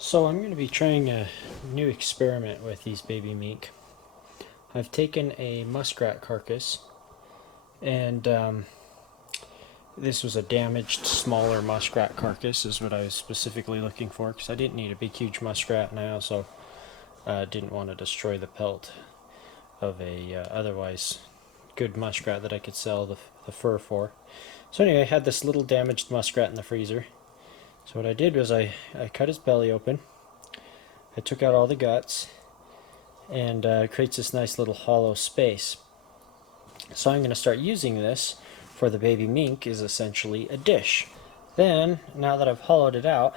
So I'm going to be trying a new experiment with these baby mink. I've taken a muskrat carcass and this was a damaged smaller muskrat carcass is what I was specifically looking for, because I didn't need a big huge muskrat, and I also didn't want to destroy the pelt of a otherwise good muskrat that I could sell the fur for. So anyway, I had this little damaged muskrat in the freezer. So what I did was I cut his belly open. I took out all the guts, and it creates this nice little hollow space. So I'm going to start using this for the baby mink is essentially a dish. Then, now that I've hollowed it out,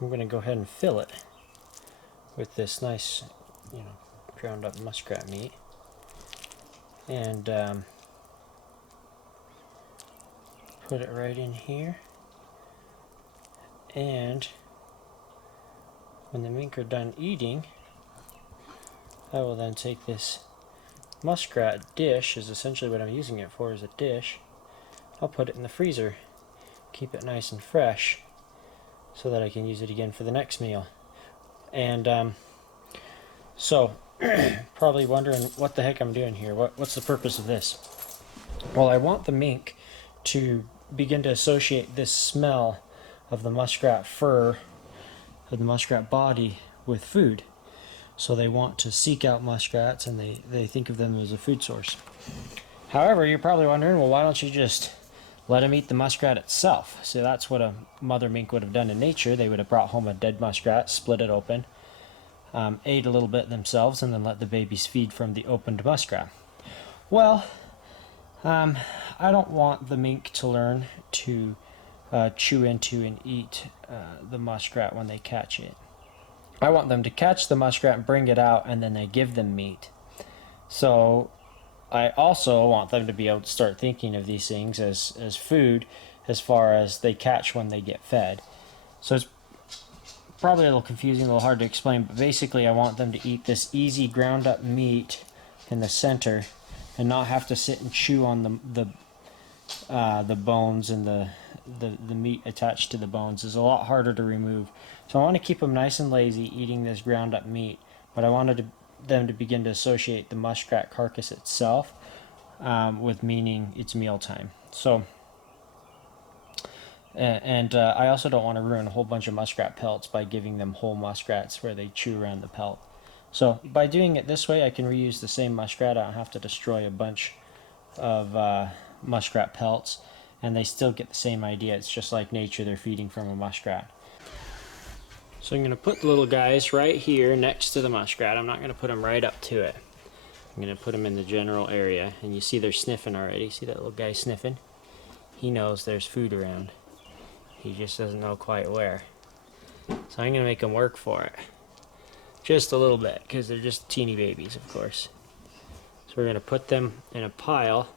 I'm going to go ahead and fill it with this nice, ground up muskrat meat. And put it right in here. And when the mink are done eating, I will then take this muskrat dish, is essentially what I'm using it for, is a dish. I'll put it in the freezer, keep it nice and fresh, so that I can use it again for the next meal. And so, probably wondering what the heck I'm doing here. What's the purpose of this? Well, I want the mink to begin to associate this smell of the muskrat fur, of the muskrat body, with food. So they want to seek out muskrats, and they think of them as a food source. However, you're probably wondering, well, why don't you just let them eat the muskrat itself? So that's what a mother mink would have done in nature. They would have brought home a dead muskrat, split it open, ate a little bit themselves, and then let the babies feed from the opened muskrat. Well, I don't want the mink to learn to chew into and eat the muskrat when they catch it. I want them to catch the muskrat and bring it out, and then they give them meat. So I also want them to be able to start thinking of these things as food, as far as they catch when they get fed. So it's probably a little confusing, a little hard to explain, but basically I want them to eat this easy ground up meat in the center and not have to sit and chew on the bones, and the meat attached to the bones is a lot harder to remove. So I want to keep them nice and lazy eating this ground up meat, but I wanted them to begin to associate the muskrat carcass itself with meaning it's mealtime. So, and I also don't want to ruin a whole bunch of muskrat pelts by giving them whole muskrats where they chew around the pelt. So by doing it this way, I can reuse the same muskrat. I don't have to destroy a bunch of muskrat pelts, and they still get the same idea. It's just like nature, they're feeding from a muskrat. So I'm going to put the little guys right here next to the muskrat. I'm not going to put them right up to it. I'm going to put them in the general area, and you see they're sniffing already. See that little guy sniffing? He knows there's food around. He just doesn't know quite where. So I'm going to make them work for it. Just a little bit, because they're just teeny babies, of course. So we're going to put them in a pile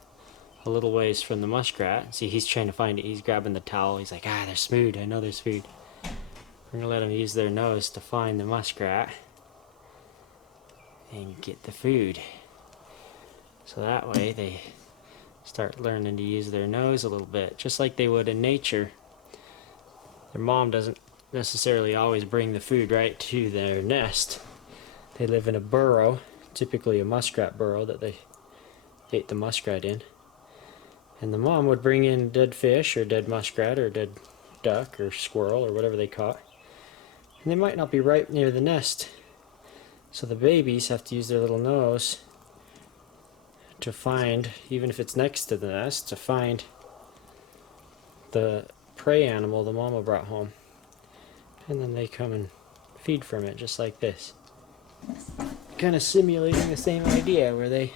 a little ways from the muskrat. See, he's trying to find it. He's grabbing the towel. He's like, there's food. I know there's food. We're going to let them use their nose to find the muskrat and get the food. So that way they start learning to use their nose a little bit, just like they would in nature. Their mom doesn't necessarily always bring the food right to their nest. They live in a burrow, typically a muskrat burrow that they ate the muskrat in. And the mom would bring in dead fish or dead muskrat or dead duck or squirrel or whatever they caught. And they might not be right near the nest. So the babies have to use their little nose to find, even if it's next to the nest, to find the prey animal the mama brought home. And then they come and feed from it, just like this. Kind of simulating the same idea, where they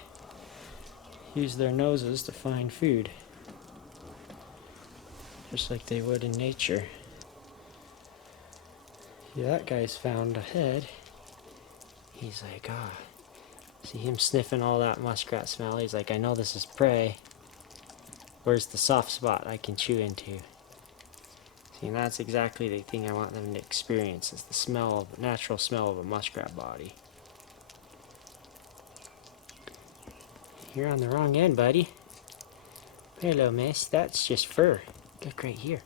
use their noses to find food, just like they would in nature. Yeah, that guy's found a head. He's like, see him sniffing all that muskrat smell. He's like, I know this is prey. Where's the soft spot I can chew into? See, and that's exactly the thing I want them to experience, is the natural smell of a muskrat body. You're on the wrong end, buddy. Hello, miss. That's just fur. Look right here.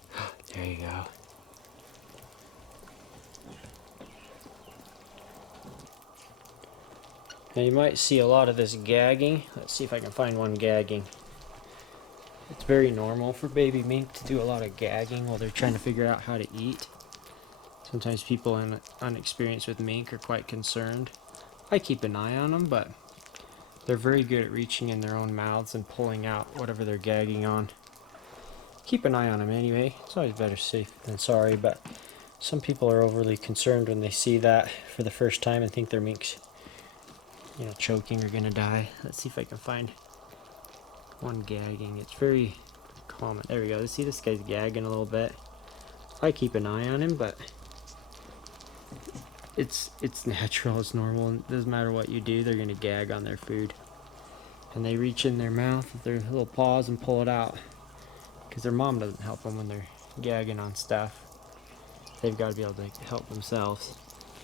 There you go. Now you might see a lot of this gagging. Let's see if I can find one gagging. It's very normal for baby mink to do a lot of gagging while they're trying to figure out how to eat. Sometimes people unexperienced with mink are quite concerned. I keep an eye on them, but they're very good at reaching in their own mouths and pulling out whatever they're gagging on. Keep an eye on them anyway. It's always better safe than sorry, but some people are overly concerned when they see that for the first time and think their mink's, choking or gonna die. Let's see if I can find one gagging. It's very common. There we go. See, this guy's gagging a little bit. I keep an eye on him, but it's natural, it's normal. It doesn't matter what you do, they're gonna gag on their food. And they reach in their mouth with their little paws and pull it out. Because their mom doesn't help them when they're gagging on stuff. They've got to be able to help themselves.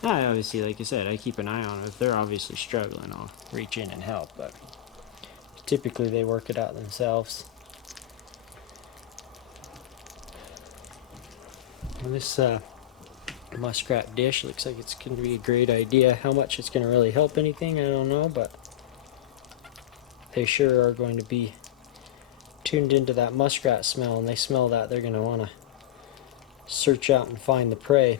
I obviously, like I said, I keep an eye on them. If they're obviously struggling, I'll reach in and help. But typically they work it out themselves. And this muskrat dish looks like it's going to be a great idea. How much it's going to really help anything, I don't know, but they sure are going to be tuned into that muskrat smell, and they smell that, they're going to want to search out and find the prey.